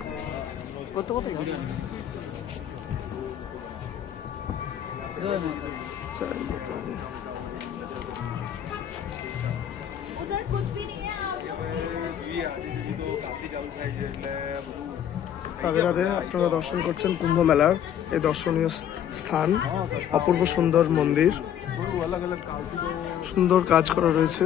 কত কত জয় মাতা দি। उधर कुछ भी नहीं है आप लोग রাধে রাধে আপনারা দর্শন করছেন কুম্ভ মেলার এই দর্শনীয় স্থান অপূর্ব সুন্দর মন্দির সুন্দর কাজ করা রয়েছে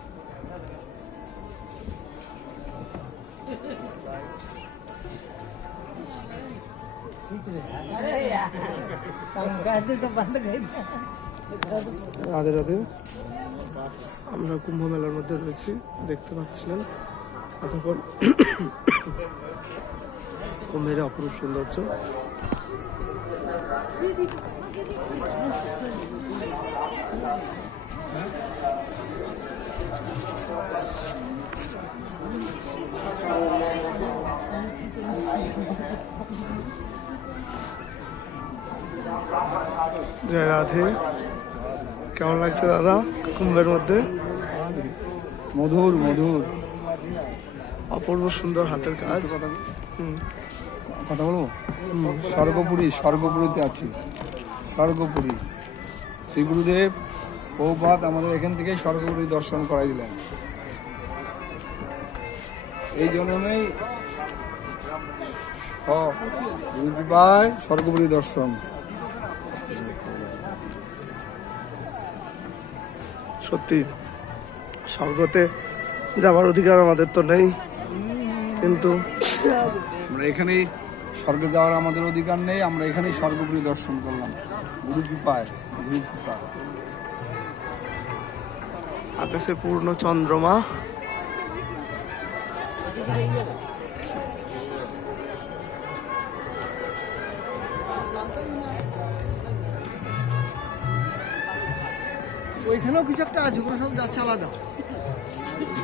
রাধে রাধে। আমরা কুম্ভ মেলার মধ্যে রয়েছি দেখতে পাচ্ছিলেন এতক্ষণ কুম্ভের অপরূপ সৌন্দর্য। জয় রাধে। কেমন লাগছে দাদা কুম্ভের মধ্যে? মধুর মধুর। অপূর্ব সুন্দর হাতের কাজ। কথা বলব? স্বর্গপুরী স্বর্গপুরীতে আছি। স্বর্গপুরী। শ্রী গুরুদেব বহুপাত আমাদের এখান থেকে স্বর্গপুরী দর্শন করাই দিলেন। এই গুরুকৃপায় স্বর্গপুরী দর্শন। সত্যি স্বর্গতে যাওয়ার অধিকার আমাদের তো নেই কিন্তু আমরা এখানেই স্বর্গে যাওয়ার আমাদের অধিকার নেই আমরা এখানেই স্বর্গগুলি দর্শন করলাম। গুরু কৃপায় গুরু কৃপা আকাশে পূর্ণ চন্দ্রমা। ওইখানেও কিছু একটা আছে ওগুলো সব যাচ্ছে আলাদা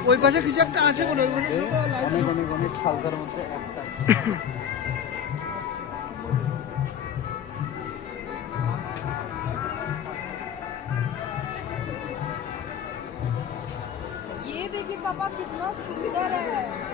ওই পাশে কিছু একটা আছে বলে ওই পাশে সব লাইট অনেক অনেক অনেক হালকার মধ্যে একটা ये देखिए पापा कितना सुंदर है